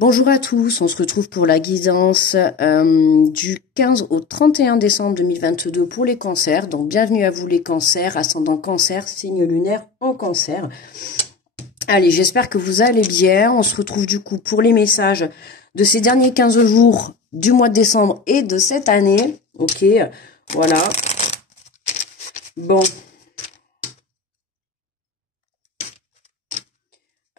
Bonjour à tous, on se retrouve pour la guidance du 15 au 31 décembre 2022 pour les cancers. Donc bienvenue à vous les cancers, ascendant cancer, signe lunaire en cancer. Allez, j'espère que vous allez bien. On se retrouve du coup pour les messages de ces derniers 15 jours du mois de décembre et de cette année. Ok, voilà. Bon.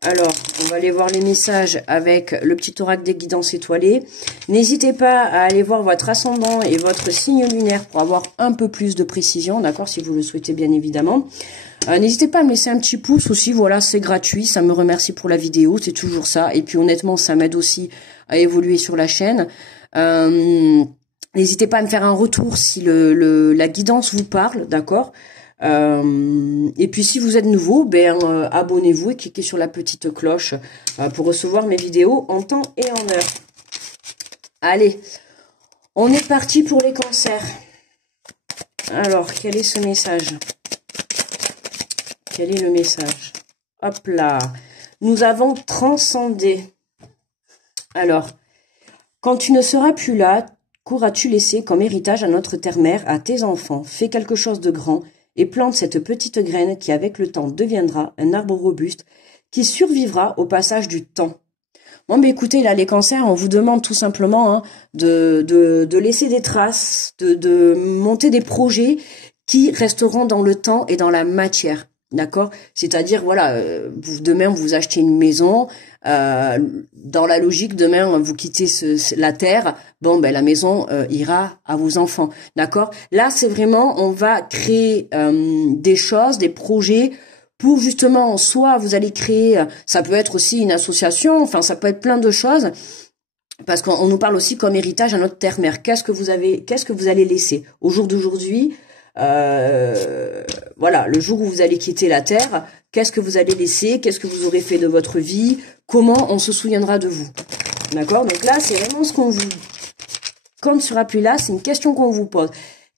Alors, on va aller voir les messages avec le petit oracle des guidances étoilées. N'hésitez pas à aller voir votre ascendant et votre signe lunaire pour avoir un peu plus de précision, d'accord, si vous le souhaitez bien évidemment. N'hésitez pas à me laisser un petit pouce aussi, voilà, c'est gratuit, ça me remercie pour la vidéo, c'est toujours ça. Et puis honnêtement, ça m'aide aussi à évoluer sur la chaîne. N'hésitez pas à me faire un retour si la guidance vous parle, d'accord. Et puis si vous êtes nouveau, abonnez-vous et cliquez sur la petite cloche pour recevoir mes vidéos en temps et en heure. Allez, on est parti pour les cancers. Alors, quel est ce message? Quel est le message? Hop là, nous avons transcendé. Alors, quand tu ne seras plus là, qu'auras-tu laissé comme héritage à notre terre-mère, à tes enfants? Fais quelque chose de grand et plante cette petite graine qui avec le temps deviendra un arbre robuste qui survivra au passage du temps. Bon, mais écoutez, là, les cancers, on vous demande tout simplement de laisser des traces, de monter des projets qui resteront dans le temps et dans la matière. D'accord? C'est-à-dire, voilà, demain, vous achetez une maison, dans la logique, demain, vous quittez la terre, bon, la maison ira à vos enfants. D'accord? Là, c'est vraiment, on va créer des choses, des projets pour justement, soit vous allez créer, ça peut être aussi une association, enfin, ça peut être plein de choses, parce qu'on nous parle aussi comme héritage à notre terre-mère. Qu'est-ce que vous allez laisser au jour d'aujourd'hui? Voilà, le jour où vous allez quitter la terre, qu'est-ce que vous allez laisser? Qu'est-ce que vous aurez fait de votre vie? Comment on se souviendra de vous? D'accord? Donc là, c'est vraiment ce qu'on vous... Quand on ne sera plus là, c'est une question qu'on vous pose.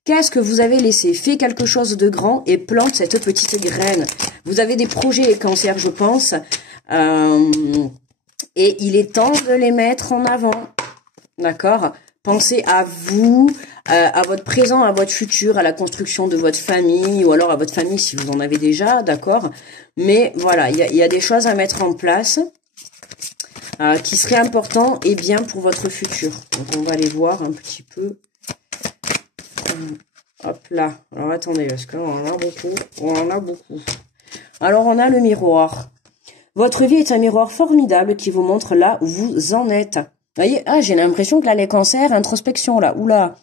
Qu'est-ce que vous avez laissé? Fais quelque chose de grand et plante cette petite graine. Vous avez des projets les cancers, je pense. Et il est temps de les mettre en avant. D'accord? Pensez à vous, à votre présent, à votre futur, à la construction de votre famille, ou alors à votre famille si vous en avez déjà, d'accord? Mais voilà, il y a des choses à mettre en place qui seraient importantes et bien pour votre futur. Donc on va aller voir un petit peu. Hop là. Alors attendez, parce qu'on en a beaucoup. On en a beaucoup. Alors on a le miroir. Votre vie est un miroir formidable qui vous montre là où vous en êtes. Vous voyez, j'ai l'impression que là, les cancers, introspection, là, oula.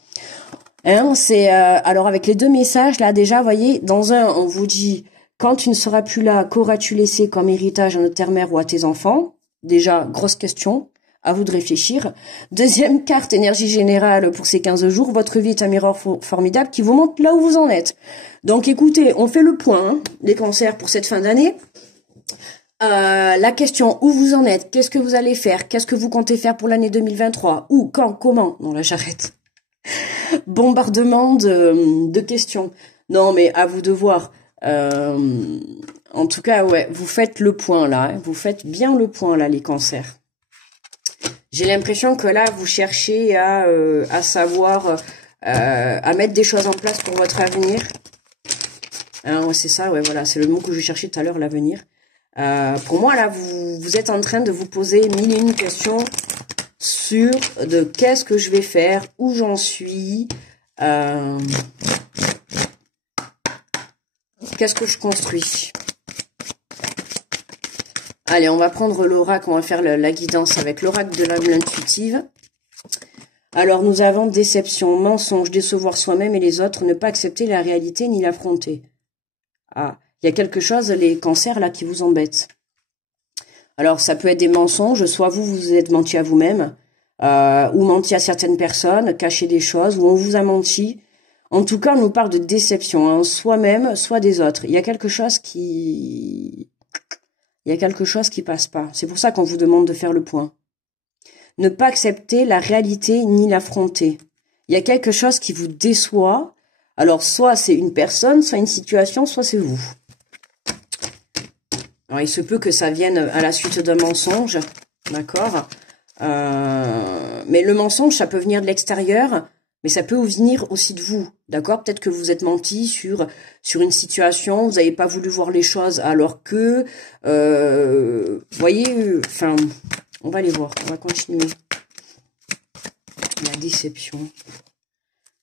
Hein, c'est, alors avec les deux messages, là, déjà, vous voyez, dans un, on vous dit, quand tu ne seras plus là, qu'auras-tu laissé comme héritage à notre terre-mère ou à tes enfants? Déjà, grosse question, à vous de réfléchir. Deuxième carte, énergie générale pour ces 15 jours, votre vie est un miroir formidable qui vous montre là où vous en êtes. Donc écoutez, on fait le point, les cancers pour cette fin d'année. La question, où vous en êtes? Qu'est-ce que vous allez faire? Qu'est-ce que vous comptez faire pour l'année 2023? Où? Quand? Comment? Non, là, j'arrête. Bombardement de questions. Non, mais à vous de voir. En tout cas, ouais, vous faites le point, là. Hein. Vous faites bien le point, là, les cancers. J'ai l'impression que là, vous cherchez à savoir, à mettre des choses en place pour votre avenir. Hein, ouais, c'est ça, ouais, voilà. C'est le mot que je cherchais tout à l'heure, l'avenir. Pour moi, là, vous êtes en train de vous poser mille et une questions sur de qu'est-ce que je vais faire, où j'en suis, qu'est-ce que je construis. Allez, on va prendre l'oracle, on va faire la guidance avec l'oracle de l'âme intuitive. Alors, nous avons déception, mensonge, décevoir soi-même et les autres, ne pas accepter la réalité ni l'affronter. Ah. Il y a quelque chose, les cancers, là, qui vous embêtent. Alors, ça peut être des mensonges, soit vous êtes menti à vous-même, ou menti à certaines personnes, caché des choses, ou on vous a menti. En tout cas, on nous parle de déception, hein, soi-même, soit des autres. Il y a quelque chose qui passe pas. C'est pour ça qu'on vous demande de faire le point. Ne pas accepter la réalité ni l'affronter. Il y a quelque chose qui vous déçoit. Alors, soit c'est une personne, soit une situation, soit c'est vous. Alors, il se peut que ça vienne à la suite d'un mensonge, d'accord? Mais le mensonge, ça peut venir de l'extérieur, mais ça peut venir aussi de vous, d'accord? Peut-être que vous êtes menti sur une situation, vous n'avez pas voulu voir les choses, alors que, vous voyez, enfin, on va les voir, on va continuer. La déception.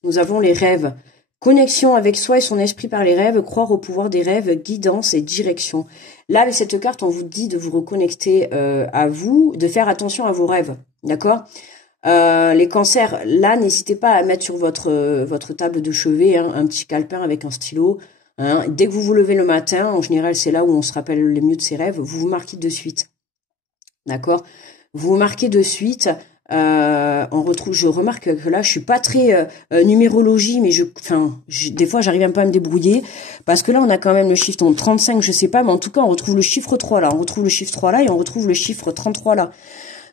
Nous avons les rêves. Connexion avec soi et son esprit par les rêves, croire au pouvoir des rêves, guidance et direction. Là, avec cette carte, on vous dit de vous reconnecter à vous, de faire attention à vos rêves, d'accord? Les cancers, là, n'hésitez pas à mettre sur votre table de chevet un petit calepin avec un stylo. Hein. Dès que vous vous levez le matin, en général, c'est là où on se rappelle le mieux de ses rêves, vous vous marquez de suite, d'accord? Vous vous marquez de suite. Je remarque que là, je suis pas très numérologie, mais des fois, j'arrive un peu à me débrouiller, parce que là, on a quand même le chiffre 35, je sais pas, mais en tout cas, on retrouve le chiffre 3 là, on retrouve le chiffre 3 là, et on retrouve le chiffre 33 là.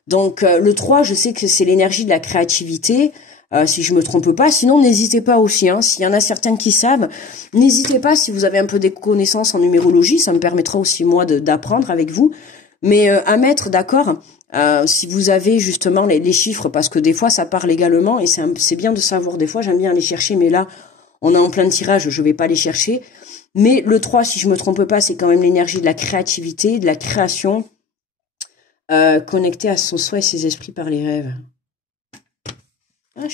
Donc, le 3, je sais que c'est l'énergie de la créativité, si je me trompe pas. Sinon, n'hésitez pas aussi, hein, s'il y en a certains qui savent, n'hésitez pas, si vous avez un peu des connaissances en numérologie, ça me permettra aussi, moi, d'apprendre avec vous, mais à mettre, d'accord. Si vous avez justement les chiffres, parce que des fois ça part également et c'est bien de savoir, des fois j'aime bien les chercher, mais là on est en plein tirage, je vais pas les chercher. Mais le 3, si je me trompe pas, c'est quand même l'énergie de la créativité, de la création, connectée à son soi et ses esprits par les rêves. Ah,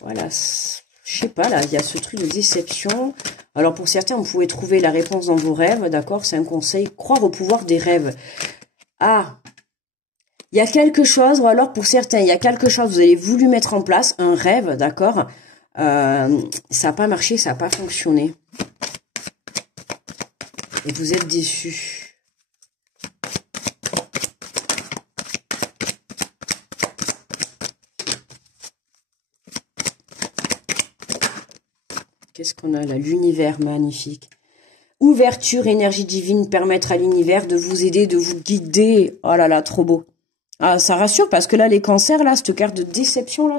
voilà, je sais pas, là, il y a ce truc de déception. Alors pour certains, vous pouvez trouver la réponse dans vos rêves, d'accord, c'est un conseil, croire au pouvoir des rêves. Ah, il y a quelque chose, ou alors pour certains, il y a quelque chose, vous avez voulu mettre en place, un rêve, d'accord, ça n'a pas marché, ça n'a pas fonctionné. Et vous êtes déçus. Qu'est-ce qu'on a là? L'univers, magnifique. Ouverture, énergie divine, permettre à l'univers de vous aider, de vous guider. Oh là là, trop beau. Ah, ça rassure parce que là, les cancers, là, cette carte de déception, là,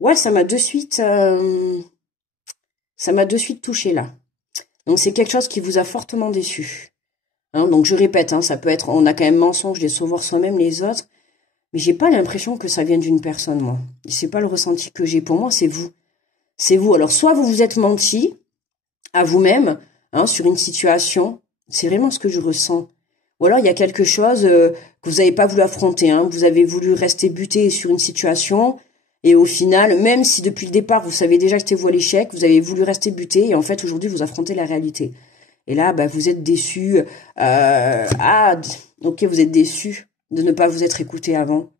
ouais, ça m'a de suite touché, là. Donc, c'est quelque chose qui vous a fortement déçu. Hein, donc, je répète, hein, ça peut être, on a quand même mensonge, décevoir soi-même, les autres. Mais j'ai pas l'impression que ça vienne d'une personne, moi. C'est pas le ressenti que j'ai. Pour moi, c'est vous. C'est vous. Alors, soit vous vous êtes menti à vous-même, hein, sur une situation, c'est vraiment ce que je ressens. Ou alors il y a quelque chose que vous n'avez pas voulu affronter, hein, vous avez voulu rester buté sur une situation, et au final, même si depuis le départ vous savez déjà que c'était vous à l'échec, vous avez voulu rester buté, et en fait aujourd'hui vous affrontez la réalité. Et là, bah, vous êtes déçu. Ok, vous êtes déçu de ne pas vous être écouté avant.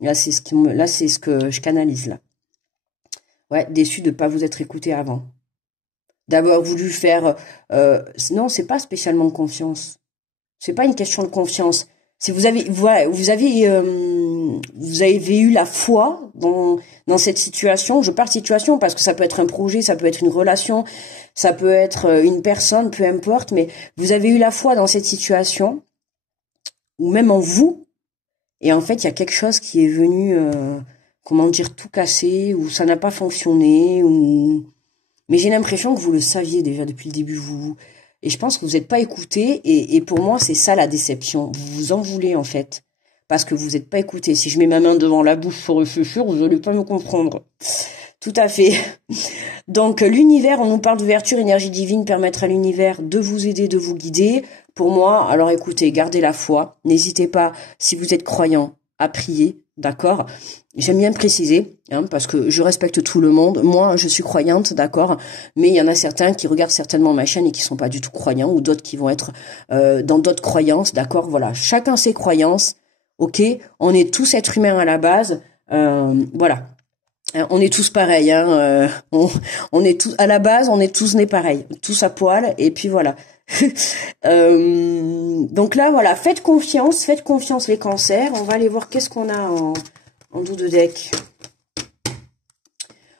Là, c'est ce que je canalise là. Ouais, déçu de ne pas vous être écouté avant. D'avoir voulu faire... non, c'est pas spécialement de confiance. C'est pas une question de confiance. Si vous avez eu la foi dans cette situation. Je parle de situation parce que ça peut être un projet, ça peut être une relation, ça peut être une personne, peu importe. Mais vous avez eu la foi dans cette situation, ou même en vous. Et en fait, il y a quelque chose qui est venu, comment dire, tout casser, ou ça n'a pas fonctionné, ou... Mais j'ai l'impression que vous le saviez déjà depuis le début, vous. Et je pense que vous n'êtes pas écouté. Et pour moi, c'est ça la déception. Vous vous en voulez, en fait. Parce que vous n'êtes pas écouté. Si je mets ma main devant la bouche pour réfléchir, vous n'allez pas me comprendre. Tout à fait. Donc, l'univers, on nous parle d'ouverture, énergie divine, permettre à l'univers de vous aider, de vous guider. Pour moi, alors écoutez, gardez la foi. N'hésitez pas, si vous êtes croyant, à prier. D'accord? J'aime bien préciser, hein, parce que je respecte tout le monde. Moi, je suis croyante, d'accord, mais il y en a certains qui regardent certainement ma chaîne et qui sont pas du tout croyants, ou d'autres qui vont être dans d'autres croyances, d'accord. Voilà, chacun ses croyances, ok. On est tous êtres humains à la base, voilà. On est tous pareils, hein. On est tous à la base, on est tous nés pareils, tous à poil, et puis voilà. Donc là, voilà, faites confiance les cancers. On va aller voir qu'est-ce qu'on a en dos de deck.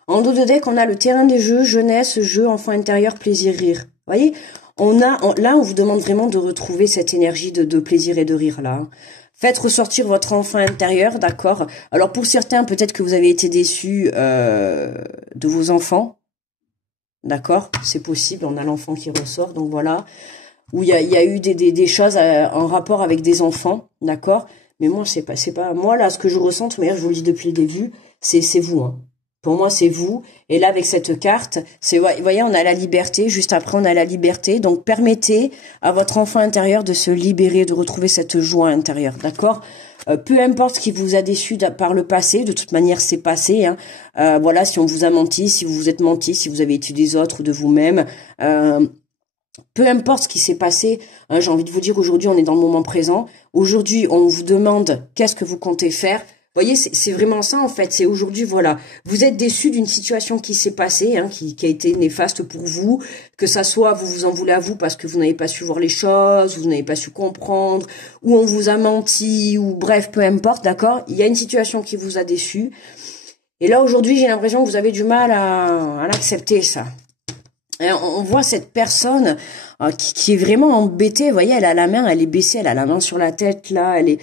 En dos de deck, on a le terrain des jeux, jeunesse, jeu, enfant intérieur, plaisir, rire. Vous voyez, là, on vous demande vraiment de retrouver cette énergie de plaisir et de rire là. Hein. Faites ressortir votre enfant intérieur, d'accord. Alors pour certains, peut-être que vous avez été déçus de vos enfants. D'accord, c'est possible, on a l'enfant qui ressort, donc voilà. où il y a eu des choses en rapport avec des enfants, d'accord? Mais moi, c'est pas, moi, là, ce que je ressens, de toute manière, je vous le dis depuis le début, c'est vous, hein. Pour moi, c'est vous. Et là, avec cette carte, vous voyez, on a la liberté. Juste après, on a la liberté. Donc, permettez à votre enfant intérieur de se libérer, de retrouver cette joie intérieure, d'accord? Peu importe ce qui vous a déçu par le passé, de toute manière, c'est passé, hein. Voilà, si on vous a menti, si vous vous êtes menti, si vous avez été des autres ou de vous-même, peu importe ce qui s'est passé, hein, j'ai envie de vous dire, aujourd'hui, on est dans le moment présent. Aujourd'hui, on vous demande qu'est-ce que vous comptez faire. Vous voyez, c'est vraiment ça, en fait. C'est aujourd'hui, voilà. Vous êtes déçu d'une situation qui s'est passée, hein, qui a été néfaste pour vous. Que ça soit, vous vous en voulez à vous parce que vous n'avez pas su voir les choses, vous n'avez pas su comprendre, ou on vous a menti, ou bref, peu importe, d'accord? Il y a une situation qui vous a déçu. Et là, aujourd'hui, j'ai l'impression que vous avez du mal à l'accepter, ça. Et on voit cette personne qui est vraiment embêtée. Vous voyez, elle a la main, elle est baissée, elle a la main sur la tête, là, elle est...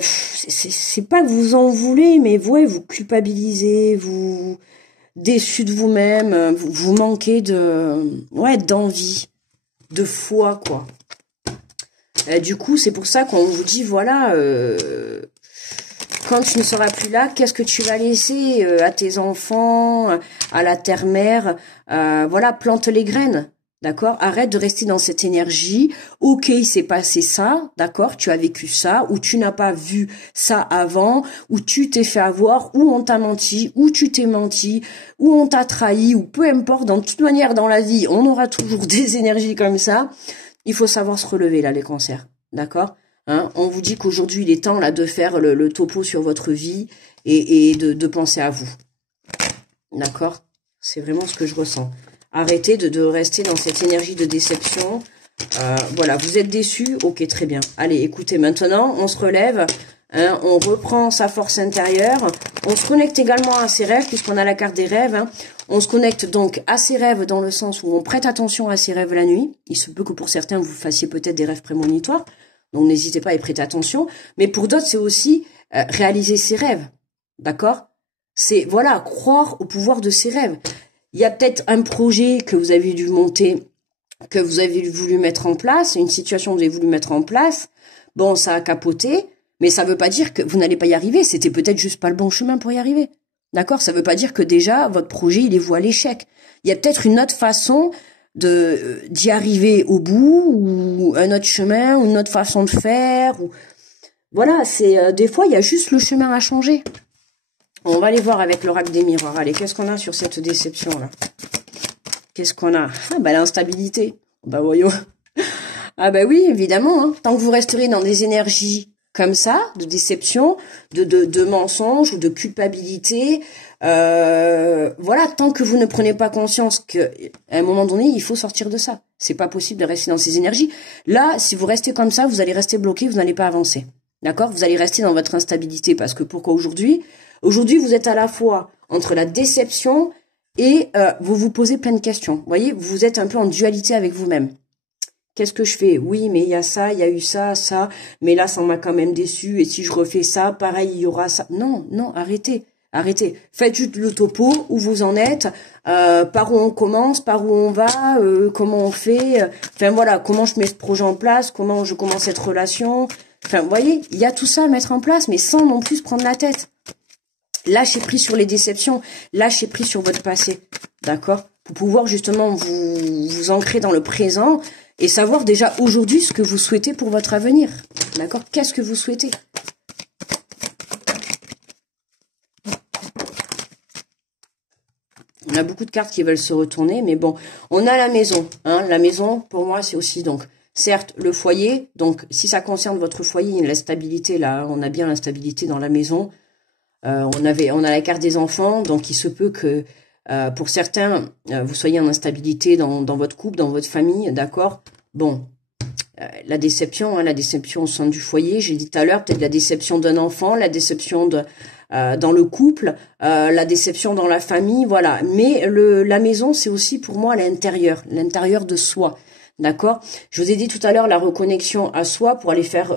c'est pas que vous en voulez, mais vous culpabilisez, vous déçu de vous-même, vous manquez d'envie, de foi, quoi. Du coup, c'est pour ça qu'on vous dit, voilà, quand tu ne seras plus là, qu'est-ce que tu vas laisser à tes enfants, à la terre-mère, voilà, plante les graines. D'accord? Arrête de rester dans cette énergie. Ok, il s'est passé ça, d'accord? Tu as vécu ça, ou tu n'as pas vu ça avant, ou tu t'es fait avoir, ou on t'a menti, ou tu t'es menti, ou on t'a trahi, ou peu importe. Dans toute manière, dans la vie, on aura toujours des énergies comme ça. Il faut savoir se relever, là, les cancers. D'accord? Hein? On vous dit qu'aujourd'hui, il est temps, là, de faire le topo sur votre vie et de penser à vous. D'accord? C'est vraiment ce que je ressens. Arrêtez de rester dans cette énergie de déception. Voilà, vous êtes déçus. Ok, très bien. Allez, écoutez, maintenant, on se relève. Hein, on reprend sa force intérieure. On se connecte également à ses rêves, puisqu'on a la carte des rêves. Hein. On se connecte donc à ses rêves dans le sens où on prête attention à ses rêves la nuit. Il se peut que pour certains, vous fassiez peut-être des rêves prémonitoires. Donc, n'hésitez pas à y prêter attention. Mais pour d'autres, c'est aussi réaliser ses rêves. D'accord? C'est, voilà, croire au pouvoir de ses rêves. Il y a peut-être un projet que vous avez dû monter, que vous avez voulu mettre en place, une situation que vous avez voulu mettre en place. Bon, ça a capoté, mais ça ne veut pas dire que vous n'allez pas y arriver. C'était peut-être juste pas le bon chemin pour y arriver. D'accord? Ça ne veut pas dire que déjà, votre projet, il est voué à l'échec. Il y a peut-être une autre façon d'y arriver au bout, ou un autre chemin, ou une autre façon de faire. Ou... Voilà, c'est des fois, il y a juste le chemin à changer. On va aller voir avec l'oracle des miroirs. Allez, qu'est-ce qu'on a sur cette déception-là? Qu'est-ce qu'on a? Ah, bah, l'instabilité. Bah, voyons. Ah, bah oui, évidemment. Hein. Tant que vous resterez dans des énergies comme ça, de déception, de mensonges ou de culpabilité, voilà, tant que vous ne prenez pas conscience qu'à un moment donné, il faut sortir de ça. C'est pas possible de rester dans ces énergies. Là, si vous restez comme ça, vous allez rester bloqué, vous n'allez pas avancer. D'accord? Vous allez rester dans votre instabilité. Parce que pourquoi aujourd'hui? Aujourd'hui, vous êtes à la fois entre la déception et vous vous posez plein de questions. Vous voyez, vous êtes un peu en dualité avec vous-même. Qu'est-ce que je fais? Oui, mais il y a ça, il y a eu ça, ça, mais là, ça m'a quand même déçu. Et si je refais ça, pareil, il y aura ça. Non, non, arrêtez, arrêtez. Faites juste le topo, où vous en êtes, par où on commence, par où on va, comment on fait. Enfin, voilà, comment je mets ce projet en place, comment je commence cette relation. Enfin, vous voyez, il y a tout ça à mettre en place, mais sans non plus se prendre la tête. Lâchez prise sur les déceptions, lâchez prise sur votre passé, d'accord? Pour pouvoir justement vous ancrer dans le présent et savoir déjà aujourd'hui ce que vous souhaitez pour votre avenir, d'accord? Qu'est-ce que vous souhaitez? On a beaucoup de cartes qui veulent se retourner, mais bon, on a la maison, hein? La maison, pour moi, c'est aussi donc... Certes, le foyer, donc si ça concerne votre foyer, la stabilité, là, on a bien la stabilité dans la maison. On a la carte des enfants, donc il se peut que pour certains, vous soyez en instabilité dans votre couple, dans votre famille, d'accord? Bon, la déception, hein, la déception au sein du foyer, j'ai dit tout à l'heure, peut-être la déception d'un enfant, la déception dans le couple, la déception dans la famille, voilà. Mais la maison, c'est aussi pour moi l'intérieur de soi. D'accord? Je vous ai dit tout à l'heure la reconnexion à soi pour aller faire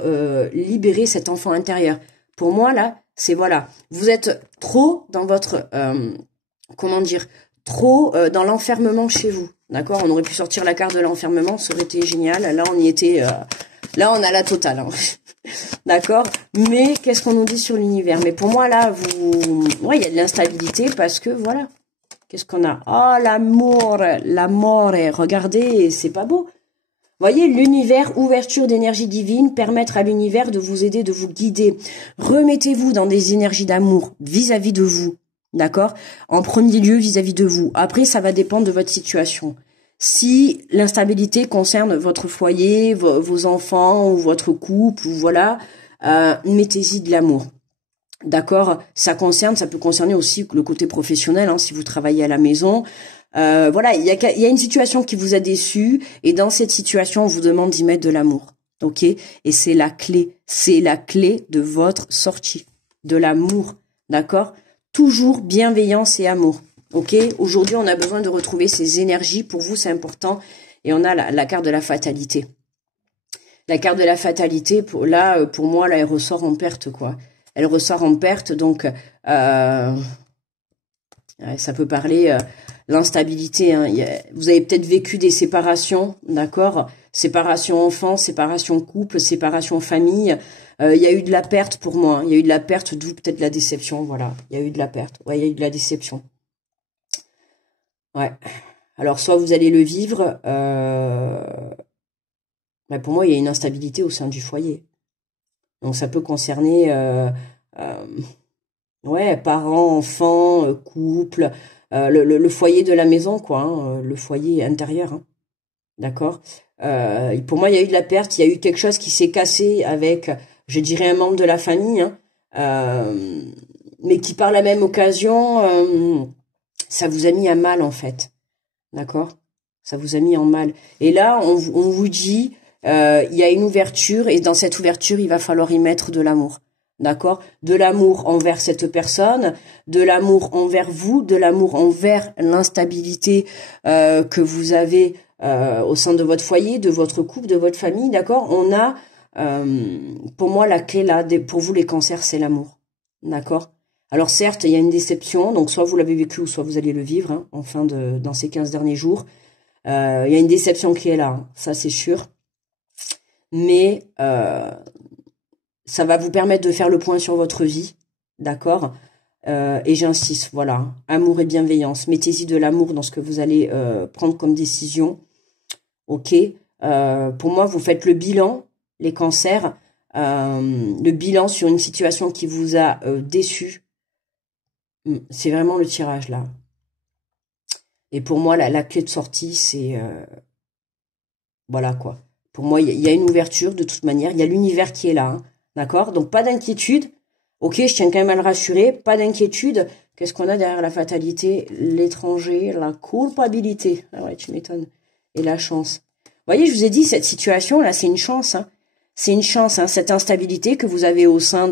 libérer cet enfant intérieur. Pour moi, là, c'est voilà. Vous êtes trop dans votre, comment dire, trop dans l'enfermement chez vous. D'accord? On aurait pu sortir la carte de l'enfermement, ça aurait été génial. Là, on y était... là, on a la totale. Hein. D'accord? Mais qu'est-ce qu'on nous dit sur l'univers? Mais pour moi, là, ouais, il y a de l'instabilité parce que, voilà. Qu'est-ce qu'on a? Oh, l'amour, regardez, c'est pas beau. Voyez, l'univers, ouverture d'énergie divine, permettre à l'univers de vous aider, de vous guider. Remettez-vous dans des énergies d'amour vis-à-vis de vous. D'accord? En premier lieu, vis-à-vis de vous. Après, ça va dépendre de votre situation. Si l'instabilité concerne votre foyer, vos enfants, ou votre couple, ou voilà, mettez-y de l'amour. D'accord? Ça peut concerner aussi le côté professionnel, hein, si vous travaillez à la maison. Voilà, il y a une situation qui vous a déçu, et dans cette situation, on vous demande d'y mettre de l'amour. Ok? Et c'est la clé de votre sortie. De l'amour. D'accord? Toujours bienveillance et amour. Ok? Aujourd'hui, on a besoin de retrouver ces énergies. Pour vous, c'est important. Et on a la carte de la fatalité. La carte de la fatalité, pour moi, là, elle ressort en perte, quoi. Elle ressort en perte, donc ça peut parler l'instabilité. Hein. Vous avez peut-être vécu des séparations, d'accord? Séparation enfant, séparation couple, séparation famille. Il y a eu de la perte pour moi. Il y a eu de la perte, d'où peut-être la déception. Voilà, il y a eu de la perte. Ouais, il y a eu de la déception. Ouais. Alors, soit vous allez le vivre. Mais pour moi, il y a une instabilité au sein du foyer. Donc, ça peut concerner, ouais, parents, enfants, couple, le foyer de la maison, quoi. Hein, le foyer intérieur. Hein. D'accord. Pour moi, il y a eu de la perte. Il y a eu quelque chose qui s'est cassé avec, je dirais, un membre de la famille, hein, mais qui, par la même occasion, ça vous a mis à mal, en fait. D'accord. Ça vous a mis en mal. Et là, on vous dit, il y a une ouverture, et dans cette ouverture, il va falloir y mettre de l'amour. D'accord? De l'amour envers cette personne, de l'amour envers vous, de l'amour envers l'instabilité que vous avez au sein de votre foyer, de votre couple, de votre famille. D'accord? On a, pour moi, la clé là, pour vous les cancers, c'est l'amour. D'accord? Alors certes, il y a une déception, donc soit vous l'avez vécu ou soit vous allez le vivre, hein, dans ces 15 derniers jours. Il y a une déception qui est là, hein, ça c'est sûr. Mais ça va vous permettre de faire le point sur votre vie, d'accord? Et j'insiste, voilà, amour et bienveillance. Mettez-y de l'amour dans ce que vous allez prendre comme décision, ok? Pour moi, vous faites le bilan, les cancers, le bilan sur une situation qui vous a déçu. C'est vraiment le tirage, là. Et pour moi, la clé de sortie, c'est... voilà, quoi. Pour moi, il y a une ouverture, de toute manière. Il y a l'univers qui est là, hein. D'accord? Donc, pas d'inquiétude. Ok, je tiens quand même à le rassurer. Pas d'inquiétude. Qu'est-ce qu'on a derrière la fatalité? L'étranger, la culpabilité. Ah ouais, tu m'étonnes. Et la chance. Vous voyez, je vous ai dit, cette situation-là, c'est une chance. Hein. C'est une chance, hein, cette instabilité que vous avez au sein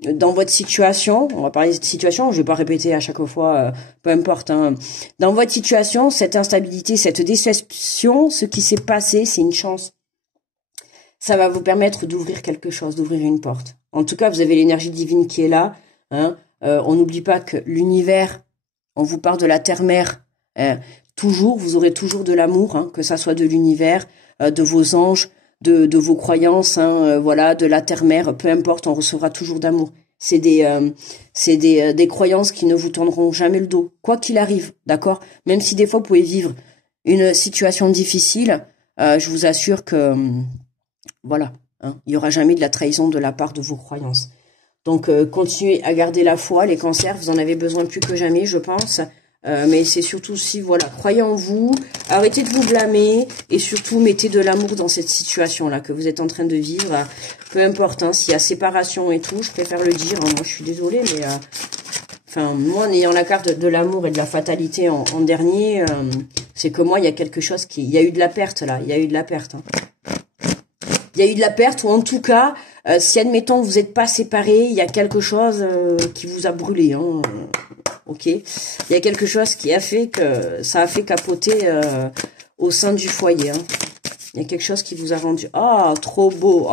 dans votre situation. On va parler de situation, je vais pas répéter à chaque fois, peu importe. Hein. Dans votre situation, cette instabilité, cette déception, ce qui s'est passé, c'est une chance. Ça va vous permettre d'ouvrir quelque chose, d'ouvrir une porte. En tout cas, vous avez l'énergie divine qui est là. Hein. On n'oublie pas que l'univers, on vous parle de la terre-mère. Hein. Toujours, vous aurez toujours de l'amour, hein, que ça soit de l'univers, de vos anges, de vos croyances, hein, voilà, de la terre-mère, peu importe, on recevra toujours d'amour. C'est des croyances qui ne vous tendront jamais le dos, quoi qu'il arrive, d'accord? Même si des fois vous pouvez vivre une situation difficile, je vous assure que voilà, hein, il y aura jamais de la trahison de la part de vos croyances. Donc continuez à garder la foi, les cancers, vous en avez besoin plus que jamais, je pense. Mais c'est surtout si, voilà, croyez en vous, arrêtez de vous blâmer et surtout mettez de l'amour dans cette situation-là que vous êtes en train de vivre. Peu importe, hein, s'il y a séparation et tout, je préfère le dire. Hein, moi, je suis désolée, mais enfin, moi, en ayant la carte de l'amour et de la fatalité en dernier, c'est que moi, il y a quelque chose il y a eu de la perte là, il y a eu de la perte. Hein. Il y a eu de la perte, ou en tout cas, si admettons vous n'êtes pas séparés, il y a quelque chose qui vous a brûlé. Hein. Ok, il y a quelque chose qui a fait que ça a fait capoter au sein du foyer. Hein. Il y a quelque chose qui vous a rendu trop beau.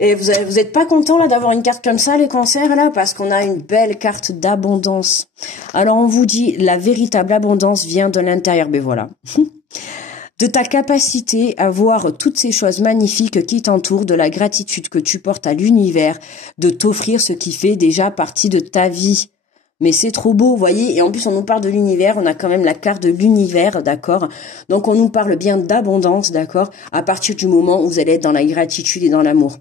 Et vous êtes pas content là d'avoir une carte comme ça, les cancers, là, parce qu'on a une belle carte d'abondance. Alors on vous dit, la véritable abondance vient de l'intérieur, ben voilà. De ta capacité à voir toutes ces choses magnifiques qui t'entourent, de la gratitude que tu portes à l'univers, de t'offrir ce qui fait déjà partie de ta vie. Mais c'est trop beau, vous voyez, et en plus on nous parle de l'univers, on a quand même la carte de l'univers, d'accord? Donc on nous parle bien d'abondance, d'accord? À partir du moment où vous allez être dans la gratitude et dans l'amour.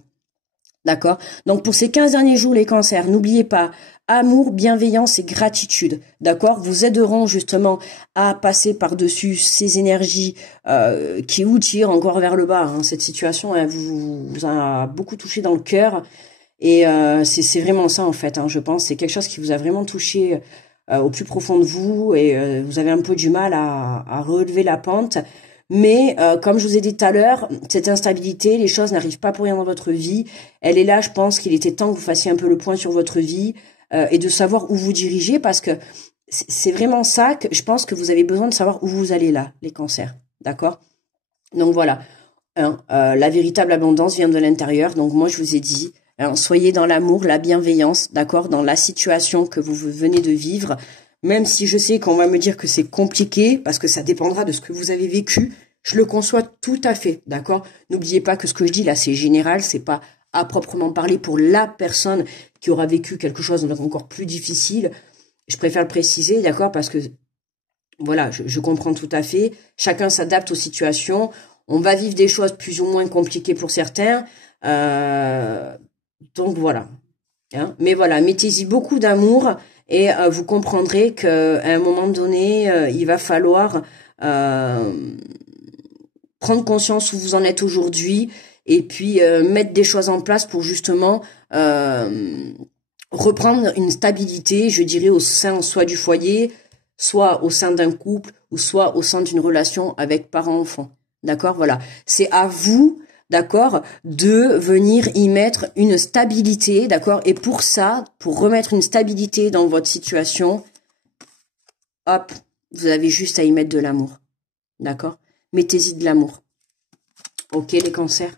D'accord? Donc pour ces 15 derniers jours, les cancers, n'oubliez pas, amour, bienveillance et gratitude. D'accord? Vous aideront justement à passer par-dessus ces énergies qui vous tirent encore vers le bas. Hein. Cette situation, elle vous a beaucoup touché dans le cœur. Et c'est vraiment ça en fait, hein, je pense. C'est quelque chose qui vous a vraiment touché au plus profond de vous. Et vous avez un peu du mal à relever la pente. Mais comme je vous ai dit tout à l'heure, cette instabilité, les choses n'arrivent pas pour rien dans votre vie. Elle est là, je pense qu'il était temps que vous fassiez un peu le point sur votre vie et de savoir où vous dirigez, parce que c'est vraiment ça que je pense que vous avez besoin de savoir où vous allez là, les cancers. D'accord? Donc voilà, la véritable abondance vient de l'intérieur. Donc moi, je vous ai dit, soyez dans l'amour, la bienveillance, d'accord, dans la situation que vous venez de vivre. Même si je sais qu'on va me dire que c'est compliqué, parce que ça dépendra de ce que vous avez vécu, je le conçois tout à fait, d'accord? N'oubliez pas que ce que je dis là, c'est général, c'est pas à proprement parler pour la personne qui aura vécu quelque chose d'encore plus difficile. Je préfère le préciser, d'accord? Parce que, voilà, je comprends tout à fait. Chacun s'adapte aux situations. On va vivre des choses plus ou moins compliquées pour certains. Donc voilà. Hein? Mais voilà, mettez-y beaucoup d'amour. Et vous comprendrez qu'à un moment donné, il va falloir prendre conscience où vous en êtes aujourd'hui et puis mettre des choses en place pour justement reprendre une stabilité, je dirais, au sein soit du foyer, soit au sein d'un couple ou soit au sein d'une relation avec parents-enfants. D'accord? Voilà. C'est à vous, d'accord, de venir y mettre une stabilité, d'accord? Et pour ça, pour remettre une stabilité dans votre situation, hop, vous avez juste à y mettre de l'amour. D'accord? Mettez-y de l'amour. Ok, les cancers?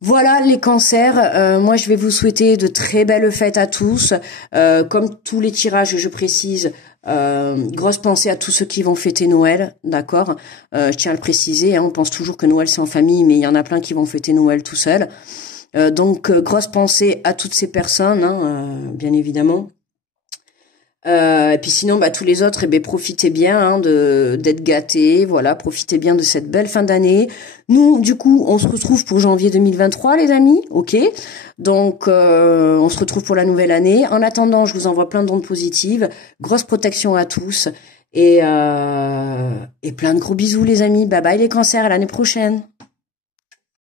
Voilà les cancers, moi je vais vous souhaiter de très belles fêtes à tous. Comme tous les tirages, je précise, grosse pensée à tous ceux qui vont fêter Noël, d'accord. Je tiens à le préciser, hein, on pense toujours que Noël c'est en famille, mais il y en a plein qui vont fêter Noël tout seuls. Donc grosse pensée à toutes ces personnes, hein, bien évidemment. Et puis sinon, tous les autres, profitez bien hein, d'être gâtés, voilà, profitez bien de cette belle fin d'année. Nous, du coup, on se retrouve pour janvier 2023, les amis, ok? Donc, on se retrouve pour la nouvelle année. En attendant, je vous envoie plein d'ondes positives, grosse protection à tous, et plein de gros bisous, les amis. Bye bye les cancers, à l'année prochaine.